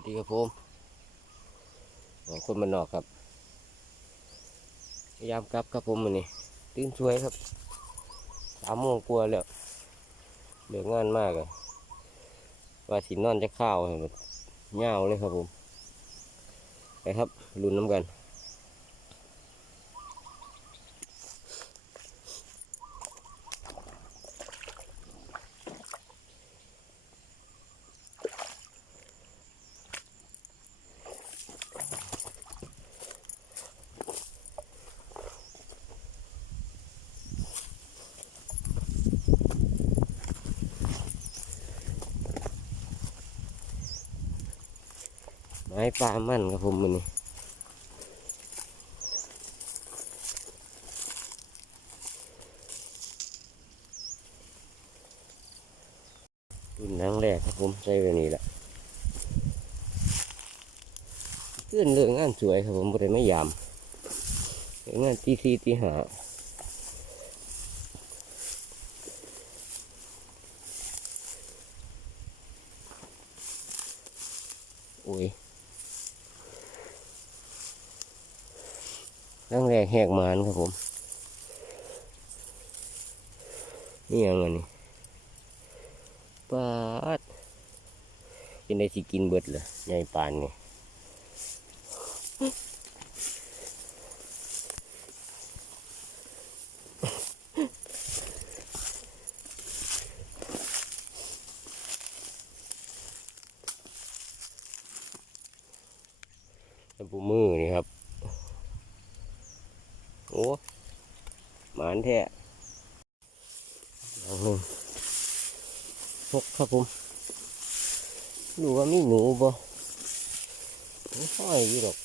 วัสดีครับผมคนมันนอกครับพยายามกลับครับผมมันนี่ตื่นช่วยครับสามโมงกลัวแล้วเหลืองานมากอะว่าสินนอนจะข้าวเห้มันเงาเลยครับผมไปครับลุ้นน้ำกัน ไม้ปลามันครับผมมันนี่รุ่นนังแรกครับผมใส่แบบนี้แหละเพื่อนเรื่องงานสวยครับผมบ่ได้ไม่ยามเรื่องงานตีสี่ตีห้าโอ้ย นั่งแรกแหกมานครับผม นี่ยังไงนี่ปาดกินได้สิกินเบิดเลยใหญ่ปานนี่แล้วปูมือนี่ครับ โอ้หมานแท้ ลองหนึ่งพกครับผมดูว่ามีหนูบ่ไม่ค่อยอยู่หรอก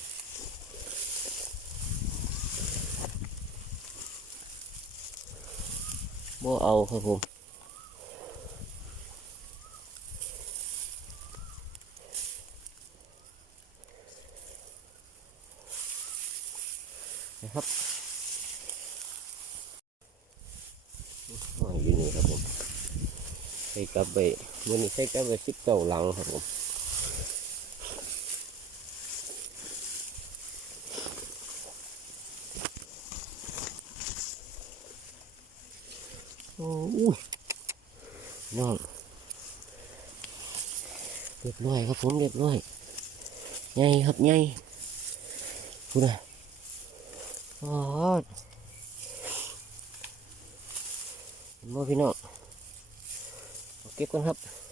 บ่เอาครับผมนะครับอ๋ออยู่นี่ครับผม ใส่กลับไปวันนี้ใส่กลับไปสิบเก้าหลังครับผมโอ้อุ้ยน้องเรียบร้อยครับผมเรียบร้อยใหญ่ครับใหญ่พูดนะอ๋อเห็นบ่พี่น้อง เก็บกันครับ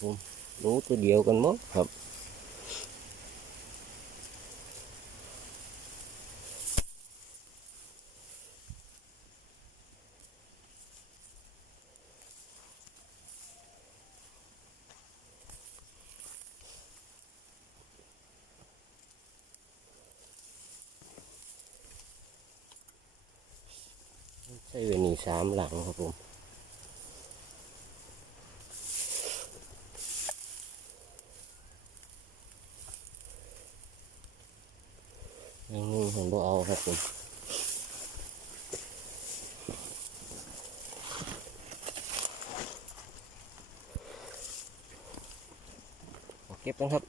ผมรู้ตัวเดียวกันมั้งครับใช่เวนีสามหลังครับผม ผมเก็บนะครับ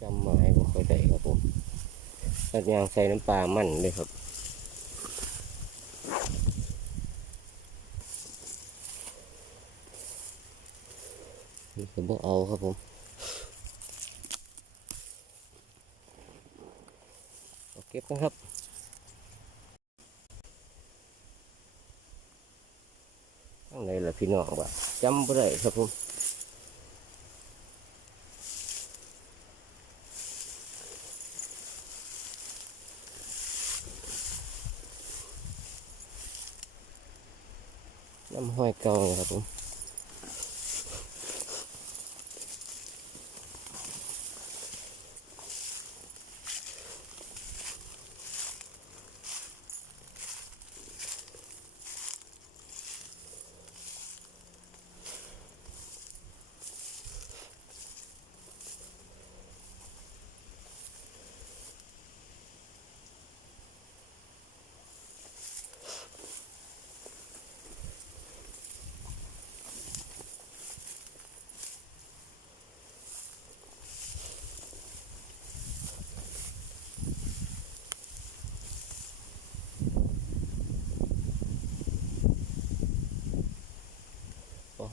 จำไม้บ่ค่อยได้ครับ ตัดยางใส่น้ำปลามันเลยครับนี่ก็บ่เอาครับผมเอาเก็บกันครับข้างในล่ะพี่น้องว่าจำบ่ได้ครับผม น้ำห้อยเก่าครับผม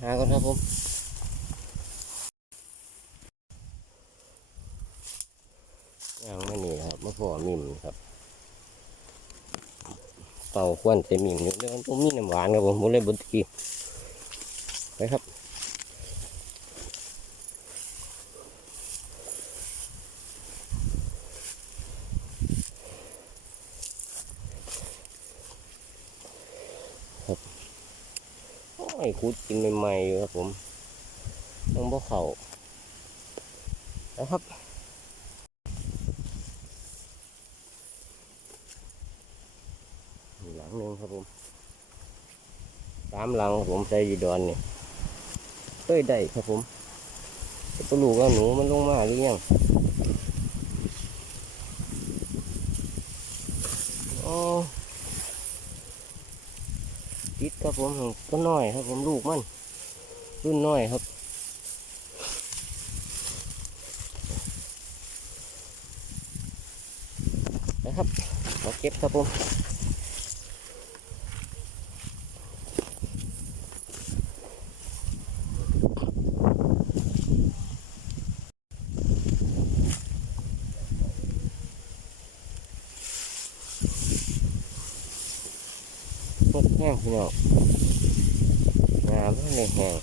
าก่อนครับผมยังไม่นี่ครับมาพอมิมครับ เป่าควันใส่มิมอยู่เดี๋ยวผมมีน้ำหวานครับผมผมเลยบดกีไปครับ โอ้คุดกินใหม่ๆอยู่ครับผมต้องบ่เขานะครับหลังหนึ่งครับผมสามหลังผมใส่ยีดอนเนี่ยเคยได้ครับผมต่ปลูกว่าหนูมันลงมาหรือยังอ๋อ ติด ครับผมก็น้อยครับผมลูกมันรุ่นน้อยครับนะครับมาเก็บครับผมหมดแห้งพี่น้อง งามไม่แห้ง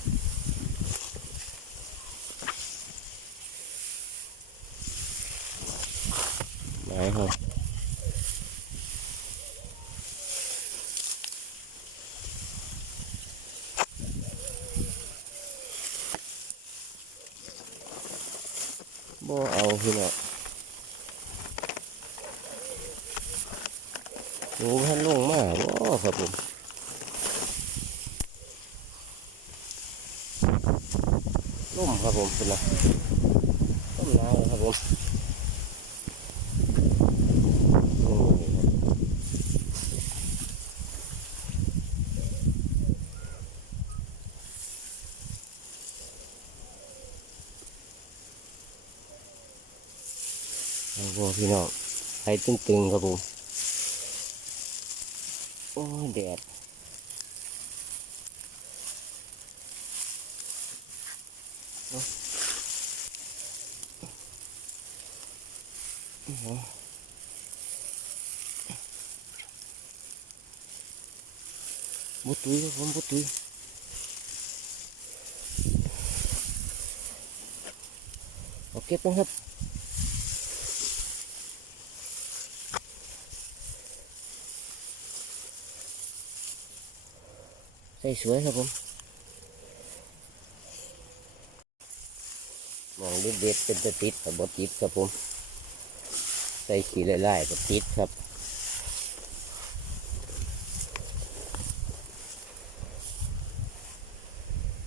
ไม้ครับบ่เอาพี่น้องหนูท่นลงมาบ่ครับผม นุ่มครับผมเป็นไรต้มน้ำครับผมนี่ครับโอ้โหพี่น้องไฟตึงๆครับผม โอ้ยแดด บุตุยครับผมบุตุยเอาเก็บกันครับใส่สวยครับผมมองดูเบ็ดเป็นตะติดกับบดติดครับผม ใส่ขี้ไล่ๆกับติดครับ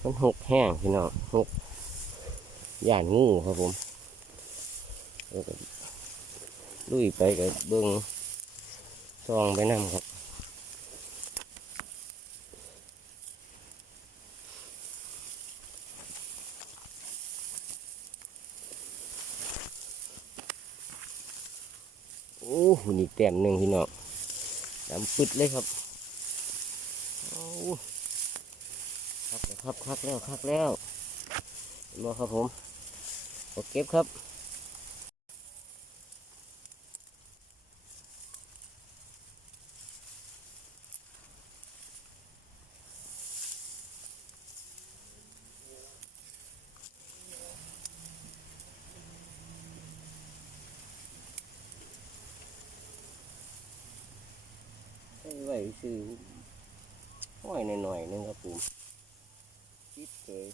มันหกแห้งพี่น้องหกย่านงูครับผมลุยไปกับเบิ้งซองไปนำครับโอ้ หนึ่งพี่น้องดำปึ๊ดเลยครับคักครับคักแล้วคักแล้วมาครับผมโอเก็บครับ ใส่ไว้ซื้อห้อยหน่อยๆนึงครับผมคิดเลย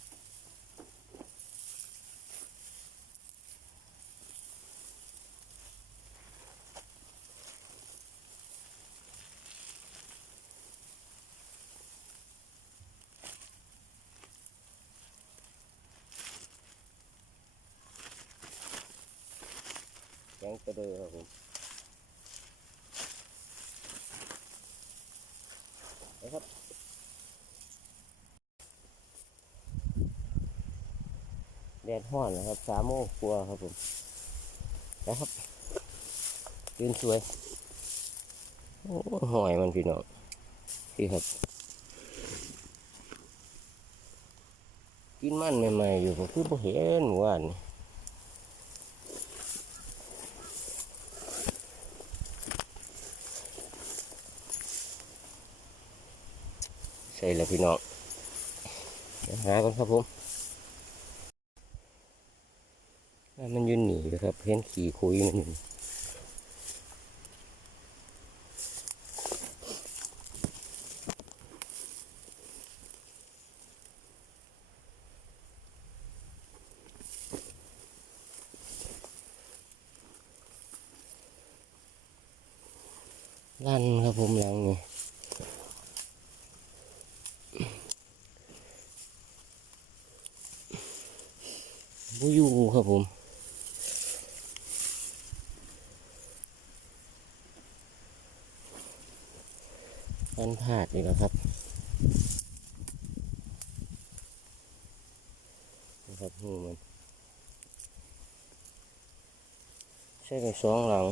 แกงกระเดือครับผมนะครับแดดห้อนนะครับสามโมงกลัวครับผมนะครับยืนสวย โอ้หอยมันพี่น้องพี่ครับ กินมันใหม่ๆอยู่ผมคือบ่เห็นหมู่านนี่ ใช่แล้วพี่น้องหากันครับผมมันยืนหนีเลยครับเห็นขี่คุยมันอยู่ลั่นครับผมหลังนี่ บูยูครับผมมันพลาดอีกแล้วครับนะครับหูมันใช่ไปสองหลัง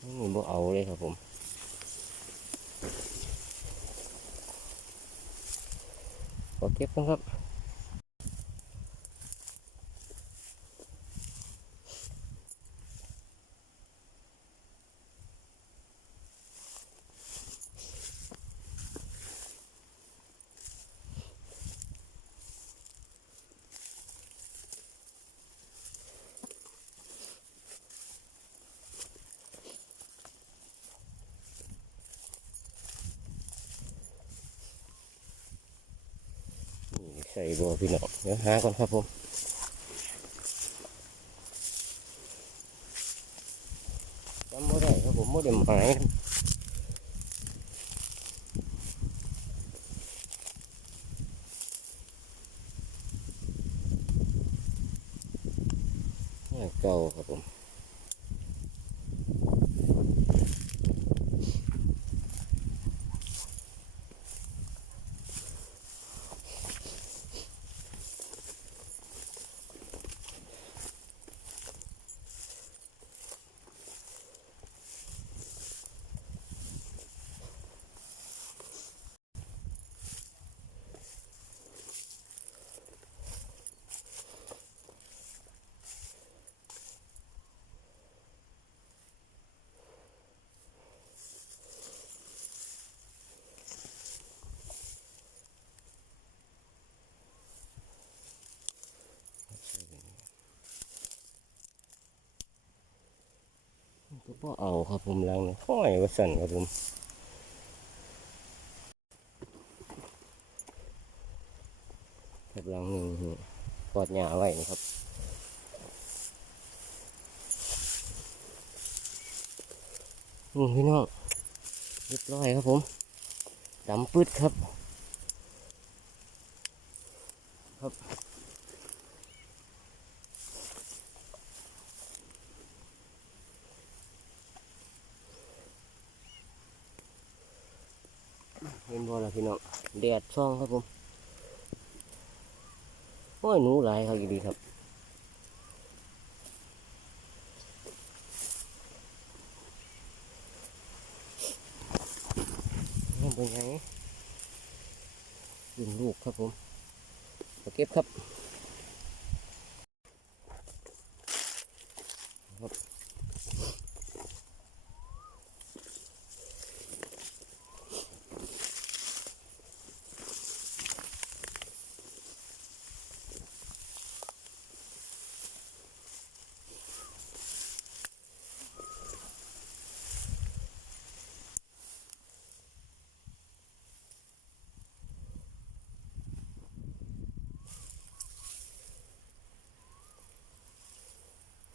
ไม่มีบ่เอาเลยครับผม ขอ เก็บกันครับ นี่ ใส่บัวพี่น้องเดี๋ยวหาก่อนครับผมจำไม่ได้ครับผมไม่ได้หมายนี่เก่าครับผมก็ พ่อเอาครับผมลังห้อยว่าสั่นครับผมครับลังหนึ่งนี่กอดหญ้าไว้นี่ครับนี่พี่น้องเรียบร้อยครับผมดำปืดครับ ครับ เห็นบ่ล่ะพี่น้อง แดดช่องครับผม โอ้ยหนูหลายครับดีครับนี่เป็นไงยิงลูกครับผมเก็บครับ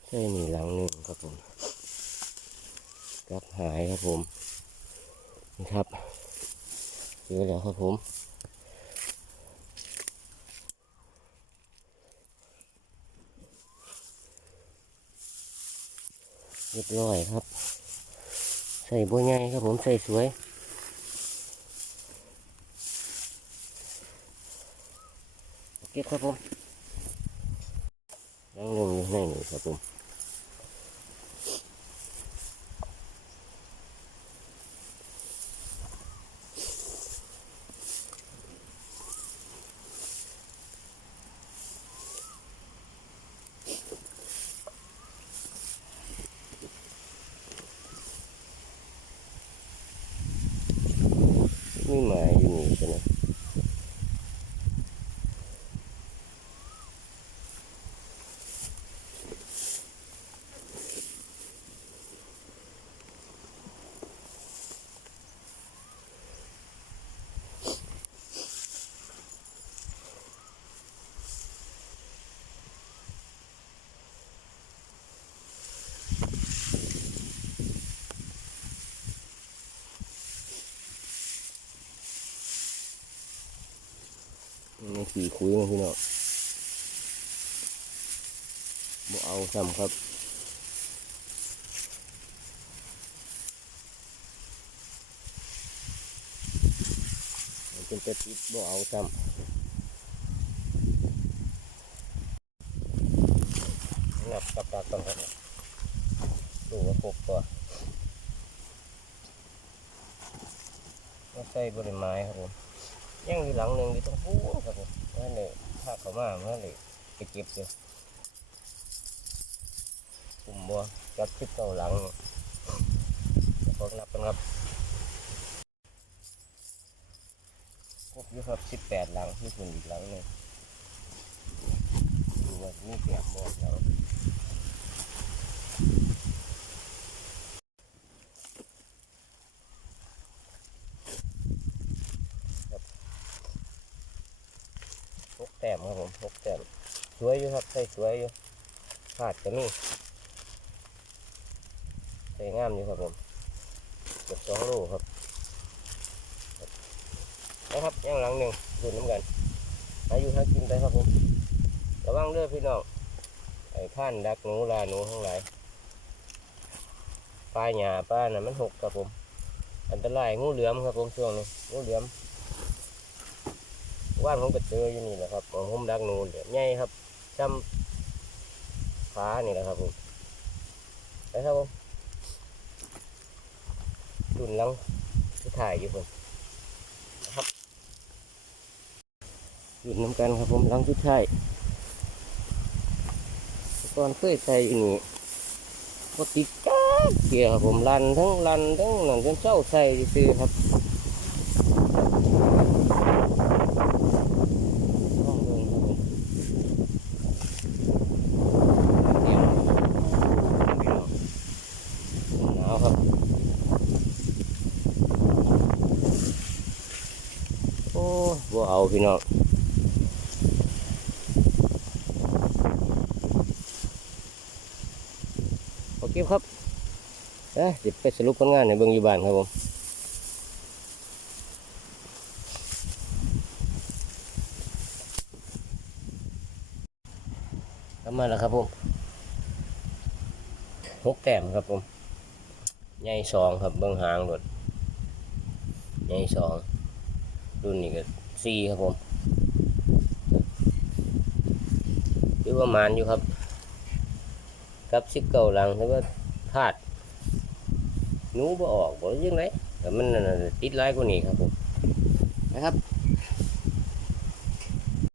ใช่นี่หลังหนึ่งครับผมกลับหายครับผมนี่ครับเจอแล้วครับผมเรียบร้อยครับ ใส่บัวใหญ่ครับผมใส่สวยโอเคครับผมนั่งลงอยู่ในนี่ครับผม มีหมาอ ขี่คุยนะพี่น้องบ่เอาซ้ำครับเป็นตะติดบ่เอาซ้ำนับกับตาต้องครับดูว่าพกตัวใส่บริไม้ครับผม ยังอยู่หลังหนึ่งอยู่ตรงพูนครับผมนั่นเลยถ้าเขามาเมื่อเลยไปเก็บอยู่กลุ่มบัวจับทิศเก่าหลังนี่เดี๋ยวพอนับกันครับพบอยู่ครับสิบแปดหลังที่คุณอีกหลังหนึ่งดูว่ามีแกมบอดแล้วพกแต้มครับผมพกแต้ม สวยอยู่ครับใส่สวยอยู่ขาดจะมีใส่งามอยู่ครับผมเกือบสองโลครับนะครับย่างหลังหนึ่งดูน้ำกันอายุหากินไปครับผมระวังเด้อพี่น้องไอ้ข้านดักหนูลาหนูทั้งหลายปลาหยาปลาน่ะมันหกครับผม อันตรายงูเหลือมครับผมช่วงนี้งูเหลือมว่านผมก็เจออยู่นี่แหละครับผมดักหนูเหลือมใหญ่ครับ จำขานี่แหละครับผมไปครับผมดุนลังที่ถ่ายอยู่ผมครับดุนน้ำกันครับผมลังที่ถ่ายก่อนเคยใส่อยู่นี่ปติก้าเกี่ยวครับผมลันทั้งลันทั้งนั่นจนเศร้าใส่ซื้อครับลองเบิ่งครับผมเตรียมพี่น้องหนาวครับ โอ้บ่เอา พี่น้องโอเคครับเอ้ยเดี๋ยวไปสรุปผลงานในเบื้องยูบานครับผมกลับมาแล้วครับผมหกแต้มครับผมใหญ่สองครับเบื้องหางรถใหญ่สองรุ่นนี้ก็ สี่ครับผมอว่ามานอยู่ครับ กับสิบเก่าหลังถือว่าพลาดนูบ่ออกบ่ยังไงแต่มันติดไล่กว่านี้ครับผมนะครับ